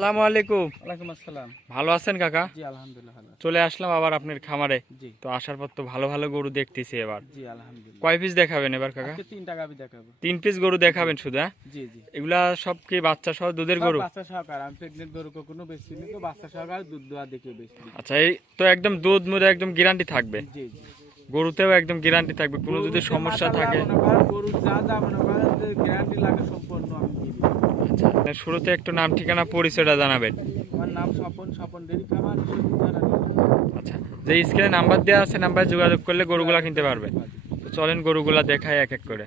আসসালামু আলাইকুম। ওয়ালাইকুম আসসালাম। ভালো আছেন কাকা? জি আলহামদুলিল্লাহ ভালো আছি। চলে আসলাম আবার আপনার খামারে। জি তো আসার পর তো ভালো ভালো গরু দেখতেছি এবার। জি আলহামদুলিল্লাহ। কয় পিস দেখাবেন এবার কাকা? আজকে 3টা গাবি দেখাবো। 3 পিস গরু দেখাবেন শুধু? হ্যাঁ, জি জি। এগুলা সব কি বাচ্চা সহ দুধের সব গরু? বাচ্চা সহকার, আমি প্রেগনেন্ট গরু কখনো বেশি নিই, তো বাচ্চা সহকার দুধ দোয়া দেখে বেশি। আচ্ছা, এই তো একদম দুধ মুধ একদম গ্যারান্টি থাকবে? জি জি। গরুতেও একদম গ্যারান্টি থাকবে, কোনো যদি সমস্যা থাকে? গরু যা যা মনে করেন যে গ্যারান্টি লাগে সম্পূর্ণ আমি দিয়ে দিই। আচ্ছা, আপনার শুরুতে একটু নাম ঠিকানা পরিচয়টা জানাবেন। আমার নাম স্বপন ডেরি খামার। আচ্ছা, যে স্ক্রিনে নাম্বার দেওয়া আছে নাম্বারে যোগাযোগ করলে গরুগুলা কিনতে পারবে। তো চলেন গরুগুলা দেখাই এক এক করে।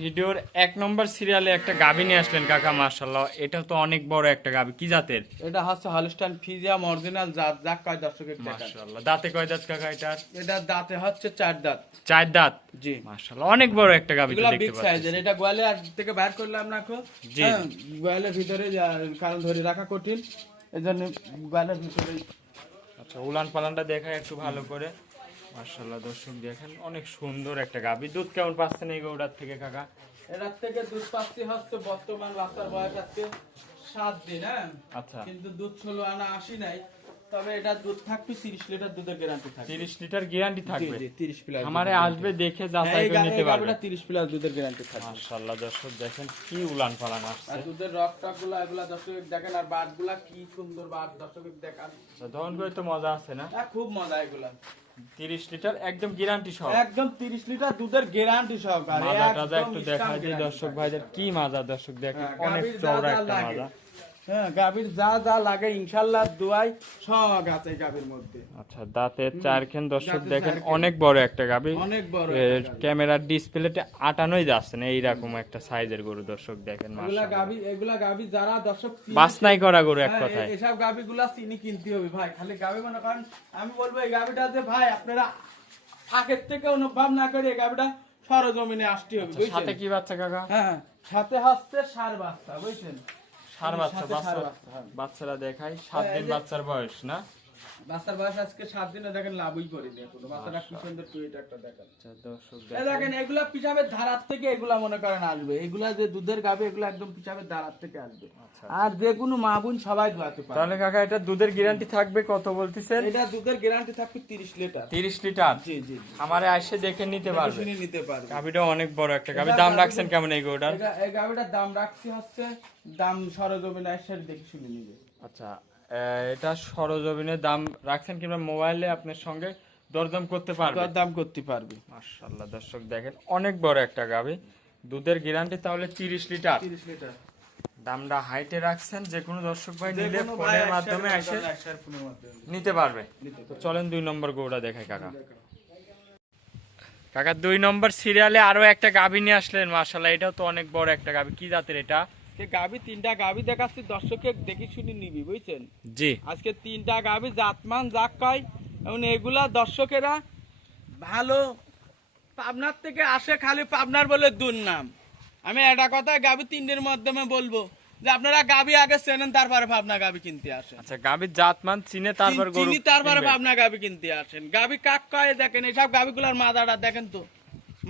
ভিডিওর 1 নম্বর সিরিয়ালে একটা গাভী নিয়ে আসলেন কাকা, মাশাআল্লাহ। এটা তো অনেক বড় একটা গাভী, কি জাতের? এটা হচ্ছে হলস্টাইন ফ্রিজিয়ান অরিজিনাল জাত, যা কয় দর্শকের টাকা। মাশাআল্লাহ। দাঁতে কয় দাঁত কাকা এটার? এটা দাঁতে হচ্ছে 4 দাঁত। 4 দাঁত। জি মাশাআল্লাহ, অনেক বড় একটা গাভী তো এগুলা দেখতে বিগ সাইজের। পাচ্ছি। এটা গোয়ালে থেকে বাইর করলাম না কো। জি। গোয়ালের ভিতরে কারণ ধরে রাখা কঠিন, এজন্য গোয়ালের ভিতরে। আচ্ছা, উলান পালানটা দেখাই একটু ভালো করে। মাশাআল্লাহ, দর্শক দেখেন অনেক সুন্দর একটা গাভী। দুধ কেমন পাচ্ছেন এই গরুটার থেকে কাকা? এর থেকে দুধ পাচ্ছি হচ্ছে বর্তমান বাচ্চার বয়স আজকে 7 দিন। হ্যাঁ আচ্ছা, কিন্তু দুধ 16 আনা আসি নাই, তবে এটা দুধ থাকবে 30 লিটার দুধের গ্যারান্টি থাকবে। 30 লিটার গ্যারান্টি থাকবে? জি 30 প্লাস। আমারে আসবে দেখে যাচাই করে নিতে পারবে। এটা 30 প্লাস দুধের গ্যারান্টি থাকবে। মাশাআল্লাহ, দর্শক দেখেন কি উলান পালান আসছে। আর দুধের রকটকগুলো এগুলা দর্শক দেখেন, আর বাটগুলা কি সুন্দর বাট দর্শক দেখান। আচ্ছা, দহন করে তো মজা আছে না? খুব মজা এগুলা। 30 লিটার একদম গ্যারান্টি সহ? একদম 30 লিটার দুধের গ্যারান্টি সহকারে। মাজাটা একটু দেখাই দিই দর্শক ভাইদের, কি মাজা দর্শক দেখেন, অনেক চওড়া একটা মাজা। হ্যাঁ গাভীর যা যা লাগে ইনশাআল্লাহ দোয়াই সব আছে গাভীর মধ্যে। আচ্ছা, দাঁতের চারখান দর্শক দেখেন, অনেক বড় একটা গাভী। অনেক বড়। ক্যামেরার ডিসপ্লেতে আটানোই যাচ্ছে না, এইরকম একটা সাইজের গরু দর্শক দেখেন। এগুলা গাভী যারা দর্শক বাছনাই করা গরু এক কথায়। এসব গাভীগুলা চিনি কিনতে হবে ভাই। খালি গাভী মনে করেন, আমি বলবো এই গাভীটা যে ভাই আপনারা আগের থেকে অনুভব না করে এই গাভীটা সরজমিনে আসতে হবে। আচ্ছা, সাথে কি বাচ্চা কাকা? হ্যাঁ সাথে হচ্ছে ষাঁড় বাচ্চা, বুঝছেন? ষাঁড় বাচ্চা। বাচ্চারা দেখাই 7 দিন বাচ্চার বয়স না? বাচ্চার বয়স আজকে 7 দিনে দেখেন লাভই করিনি এখনো। বাচ্চাটা কি সুন্দর টুইট একটা দেখেন। আচ্ছা, দর্শক দেখেন এগুলা পিছাবের ধারার থেকে এগুলা মনে করেন আসবে। এগুলা যে দুধের গাবে এগুলা একদম পিছাবের ধারার থেকে আসবে। আর যে কোনো মা বোন সবাই দোয়াতে পারে। তাহলে কাকা এটা দুধের গ্যারান্টি থাকবে কত বলতেছেন? এটা দুধের গ্যারান্টি থাকবে 30 লিটার। 30 লিটার? জি জি। আমারে এসে দেখে নিতে পারবে? শুনে নিতে পারবে। গাভীটা অনেক বড় একটা গাভী। দাম রাখছেন কেমন এই গরুটার? এই গাবিটার দাম রাখছি হচ্ছে, দাম সরজমিনে এসে দেখে শুনে নিবে। আচ্ছা, এটা সরজমিনে দাম রাখছেন কিংবা মোবাইলে আপনার সঙ্গে দরদাম করতে পারবে? দাম করতে পারবে। মাশাআল্লাহ, দর্শক দেখেন অনেক বড় একটা গাভী। দুধের গ্যারান্টি তাহলে 30 লিটার। 30 লিটার। দামটা হাইটে রাখছেন, যে কোনো দর্শক ভাই নিলে ফোনের মাধ্যমে এসে নিতে পারবে। তো চলেন 2 নম্বর গরুটা দেখাই কাকা। কাকা 2 নম্বর সিরিয়ালে আরো একটা গাভী নিয়ে আসলেন, মাশাআল্লাহ। এটাও তো অনেক বড় একটা গাভী, কি জাতের এটা? গাভী 3টা গাভী দেখাচ্ছি, দর্শকের দেখে শুনে নিবি, বুঝছেন? জি। আজকে 3টা গাভী জাতমান যাক কয়, এবং এগুলা দর্শকেরা ভালো পাবনার থেকে আসে, খালি পাবনার বলে দুর্নাম। আমি একটা কথা গাভী 3টের মাধ্যমে বলবো যে আপনারা গাভী আগে চেনেন, তারপরে পাবনা গাভী কিনতে আসেন। আচ্ছা, গাভীর জাতমান চিনে তারপর গরু চিনি, তারপরে কিনবেন। পাবনা গাভী কিনতে আসেন। গাভী কাক কয় দেখেন, এইসব গাভীগুলার মাদাটা দেখেন তো,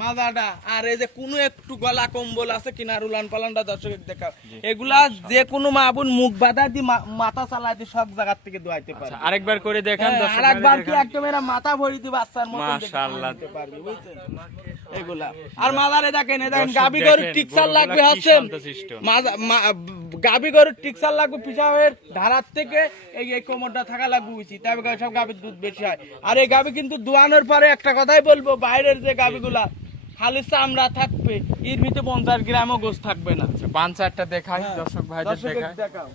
মাদাটা। আর এই যে কোনো একটু গলা কম্বল আছে কিনার উলান পালানটা দর্শকের দেখা, এগুলা যে কোনো মা বোন মুখ বাধা দিয়ে মাথা চালাই দিয়ে সব জায়গা থেকে দোয়াইতে পারে। আচ্ছা, আরেকবার করে দেখেন দর্শক। আরেকবার কি একদম এরা মাথা ভরি দিয়ে বাচ্চার মতো মাশাআল্লাহ দেখতে পারবে, বুঝছেন? এগুলা আর মাদারে দেখেন, দেখেন দর্শক গাভী গরুর দেখেন, টিকসার গরুগুলা লাগবে কি হচ্ছে শান্তশিষ্ট। গাভী গরুর টিকসার লাগবে পিছাবের ধারার থেকে এই কোমরটা থাকা লাগবে উচিত, তবে সব গাভীর দুধ বেশি হয়। আর এই গাভী কিন্তু দোয়ানোর পরে একটা কথাই বলবো, বাইরের যে গাভীগুলা খালি চামড়া থাকবে, এর ভিতরে 50 গ্রামও গোস থাকবে না। বানচারটা দেখাই দর্শক ভাইদের দেখাই, দেখাও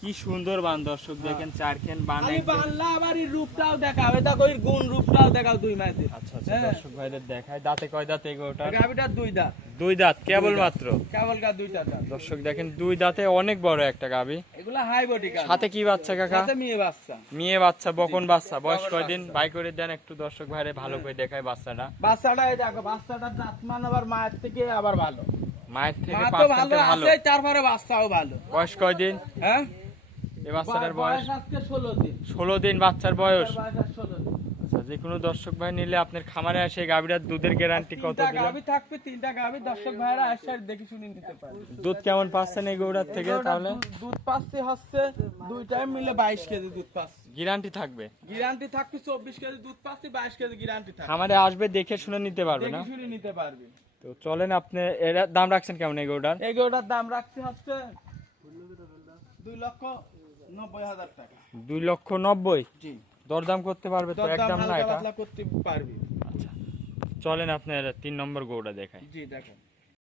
কি সুন্দর বান দর্শক দেখেন। চারখান বান খালি একদম। বাংলা আবার এই রূপটাও দেখাও, এটা কই গুণ রূপটাও দেখাও 2 মাসে। আচ্ছা আচ্ছা, দর্শক ভাইদের দেখাই। দাঁতে কয় দাঁত এই গরুটা? গাভীটা 2 দাঁত। 2 দাঁত কেবল মাত্র? কেবল 2টা দাঁত। দর্শক দেখেন 2 দাঁতে অনেক বড় একটা গাভী। এগুলা হাই বডি গাভী। সাথে কি বাচ্চা কাকা? সাথে মেয়ে বাচ্চা। মেয়ে বাচ্চা, বকন বাচ্চা। বয়স কয়দিন বাই করে দেন একটু দর্শক ভাইরে ভালো করে দেখায় বাচ্চাটা। বাচ্চাটা এই দেখো, বাচ্চাটা জাতমান আবার মায়ের থেকে আবার ভালো। মায়ের থেকে মা তো 5 ভালো দাঁতে ভালো। আছে, তারপরে বাচ্চাও ভালো। বয়স কয়দিন হ্যাঁ, এই বাচ্চাটার বয়স? আজকে 16 দিন। 16 দিন বাচ্চার বয়স। বয়স আর 16 দিন। আচ্ছা, যে কোনো দর্শক ভাই নিলে আপনার খামারে আসে এই গাভীটার দুধের গ্যারান্টি কত তিনটা দিলেন? গাভী থাকবে, তিনটা গাভী দর্শক ভাইরা আসে আর দেখে শুনে নিতে পারবে। দুধ কেমন পাচ্ছেন এই গরুটার থেকে তাহলে? দুধ পাচ্ছে হচ্ছে 2 টাইম মিলে 22 কেজি দুধ পাচ্ছে। গ্যারান্টি থাকবে? গ্যারান্টি থাকবে 24 কেজি দুধ পাচ্ছে, 22 কেজি গ্যারান্টি থাকবে। খামারে আসবে দেখে শুনে নিতে পারবে না? দেখে শুনে নিতে পারবে। তো চলেন, আপনি এর দাম রাখছেন কেমন এই গরুটার? এই গরুটার দাম রাখছে হচ্ছে 2,90,000 টাকা। 2,90,000? জি, দরদাম করতে পারবে তো? দরদাম একদম না হালকা এটা? পাতলা করতে পারবি। আচ্ছা, চলেন আপনার 3 নম্বর গরুটা দেখাই। জি দেখেন,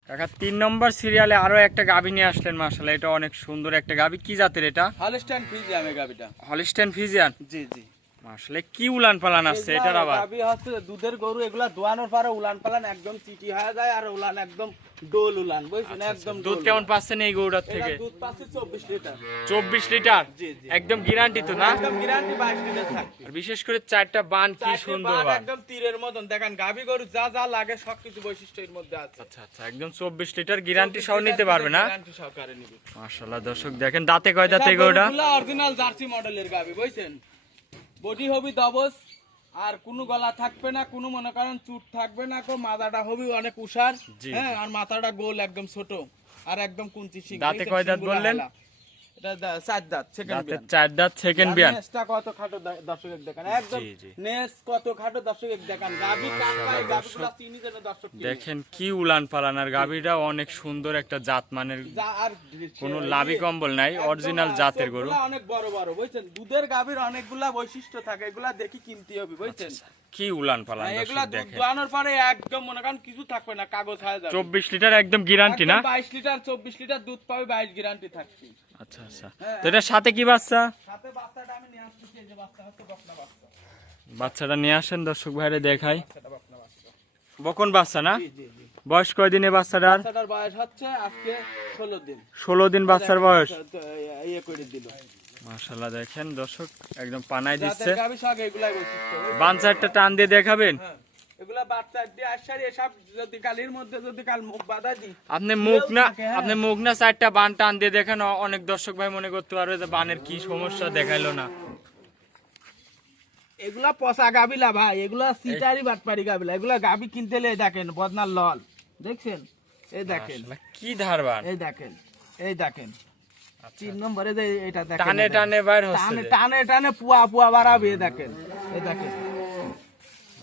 কাকা 3 নম্বর সিরিয়ালে আরো একটা গাভী নিয়ে আসলেন, মাশাআল্লাহ এটা অনেক সুন্দর একটা গাভী। কি জাতের এটা? হলস্টাইন ফ্রিজিয়ান এই গাবিটা। Holstein Friesian? জি জি, মাশাআল্লাহ কি উলান পালান আসছে এটার আবার। গাবি হচ্ছে দুধের গরু, এগুলা দোয়ানোর পরে উলান পালান একদম চিটি হয়ে যায়, আর উলান একদম ডোল উলান, বুঝছেন? একদম দুধ ডোল কেমন উলান। পাচ্ছেন এই গরুটার এটা থেকে? দুধ পাচ্ছে 24 লিটার। 24 লিটার? জি জি, একদম গ্যারান্টি তো না? একদম গ্যারান্টি 22 লিটার থাকবে। আর বিশেষ করে চারটা বান কি চারটে সুন্দর বান বান। একদম তীরের মতন, দেখেন গাবি গরু যা যা লাগে সবকিছু বৈশিষ্ট্য এর মধ্যে আছে। আচ্ছা আচ্ছা, একদম 24 লিটার গ্যারান্টি সহ নিতে পারবে না? গ্যারান্টি সহকারে নিবে। মাশাআল্লাহ দর্শক দেখেন দাঁতে কয় দাঁত এই গরুটা? এগুলা অরিজিনাল জার্সি মডেলের গাবি, বুঝছেন? বডি হবি দবস, আর কোনো গলা থাকবে না, কোনো মনে করেন চুট থাকবে না, কো মাথাটা হবি অনেক উষার, জি। হ্যাঁ, আর মাথাটা গোল একদম ছোট, আর একদম কুঞ্চি শিং। দাঁতে কয় দাঁত বললেন? এটা 4 দাঁত, সেকেন্ড দাঁতে বিয়ান। 4 দাঁত, সেকেন্ড বিয়ান। নেসটা কত খাটো দর্শক দেখেন, একদম জি, জি। নেস কত খাটো দর্শক দেখেন। গাবি কাটকাই গাবিগুলা চিনি যেন দর্শক কিনে। দেখেন কি উলান পালান, আর গাভীটা অনেক সুন্দর একটা জাত মানের, আর কোনো লাভি কম্বল নাই, একদম অরিজিনাল জাতের গরু। চোখগুলা অনেক বড় বড়, বুঝছেন? দুধের গাভীর অনেকগুলা বৈশিষ্ট্য থাকে, এগুলা দেখি কিনতে হবে, বুঝছেন? কি উলান পালান এগুলা দর্শক দুধ দেখেন। দোয়ানোর পরে একদম মনে করেন কিছু থাকবে না, কাগজ হয়ে যাবে। 24 লিটার একদম গ্যারান্টি না? 22 লিটার 24 লিটার দুধ পাবে, 22 গ্যারান্টি থাকবে। আচ্ছা আচ্ছা, হ্যাঁ। তো এটার সাথে কি বাচ্চা? সাথে বাচ্চাটা আমি নিয়ে আসতেছি, এই যে বাচ্চা হচ্ছে বকনা বাচ্চা। বাচ্চাটা নিয়ে আসেন দর্শক ভাইরে দেখাই। বাচ্চাটা বকনা বাচ্চা। বকন বাচ্চা না? জি জি জি। বয়স কয় দিনে বাচ্চাটার? বাচ্চাটার বয়স হচ্ছে আজকে 16 দিন। 16 দিন বাচ্চার বয়স। তো ইয়ে করে দিল। মাশাআল্লাহ দেখেন দর্শক একদম পানায় দিচ্ছে। জাতের গাভী সব এগুলাই বৈশিষ্ট্য। বাঞ্চারটা টান দিয়ে দেখাবেন? হ্যাঁ, এগুলা বাচ্চা দিয়ে আসারি, এসব যদি কালির মধ্যে যদি কাল মুখ বাঁধা দিই, আপনি মুখ না, হ্যাঁ। আপনি মুখ না চারটা বান টান দিয়ে দেখেন, অনেক দর্শক ভাই মনে করতে পারবে যে বানের কি সমস্যা, দেখাইলো না। এগুলা পচা গাবিলা ভাই, এগুলা সিটারি বাটপারি গাবিলা, এগুলা গাবি কিনতে এলে দেখেন বদনার লল, দেখছেন? এই দেখেন, মাশাআল্লাহ, কি ধারবান। এই দেখেন, এই দেখেন 3 নম্বরে যে এটা দেখেন, টানে এটা। টানে বাইর হচ্ছে টানে যে। টানে টানে পুয়া পুয়া বাড়াবে, এই দেখেন, এই দেখেন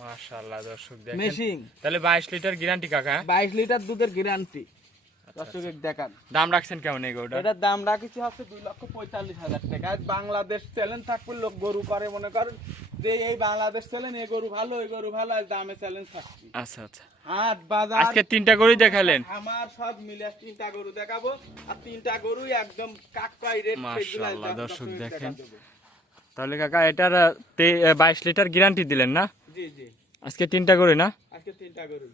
মাশাআল্লাহ দর্শক দেখেন। মেশিং। তাহলে 22 লিটার গ্যারান্টি কাকা? 22 লিটার দুধের গ্যারান্টি দর্শক দেখান। দাম রাখছেন কেমন এই গরুটা? এটার দাম রাখিছি হচ্ছে 2,45,000 টাকা। আজ বাংলাদেশ চ্যালেঞ্জ থাকবে, লোক গরু করে মনে করেন যে এই বাংলাদেশ চ্যালেঞ্জ, এই গরু ভালো, এই গরু ভালো, আজ দামে চ্যালেঞ্জ থাকবে। আচ্ছা আচ্ছা, হাট বাজার আজকে 3টা গরুই দেখালেন? আমার সব মিলে 3টা গরু দেখাবো, আর 3টা গরুই একদম কাককাই রেট। মাশাআল্লাহ দর্শক দেখেন। তাহলে কাকা এটার 22 লিটার গ্যারান্টি দিলেন না? জি জি, আজকে 3টা গরু না? আজকে 3টা গরু।